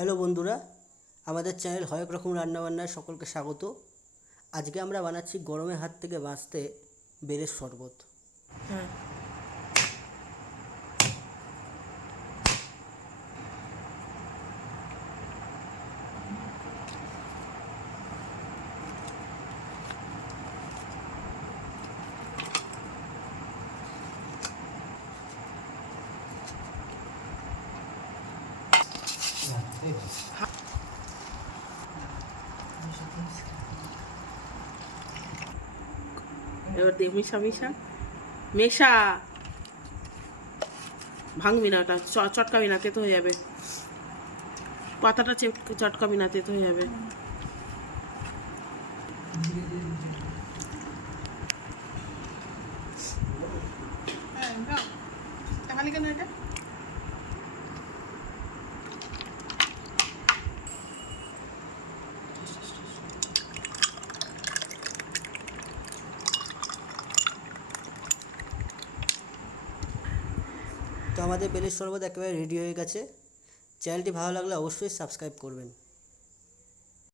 Hello বন্ধুরা, আমাদের channel হরেক রকম রান্নাবান্নায় সকলকে স্বাগত। আজকে আমরা বানাচ্ছি গরমের হাত থেকে বাঁচতে বেলের শরবত। এবার দিয়ে মিশা মিশা মেশা, ভাঙবি না, ওটা চটকাবি না, তেতো হয়ে যাবে। পাতাটা চটকাবি না, তেতো হয়ে যাবে। কেন এটা তো আমাদের বেলের শরবত একেবারে রেডি হয়ে গেছে। চ্যানেলটি ভালো লাগলে অবশ্যই সাবস্ক্রাইব করবেন।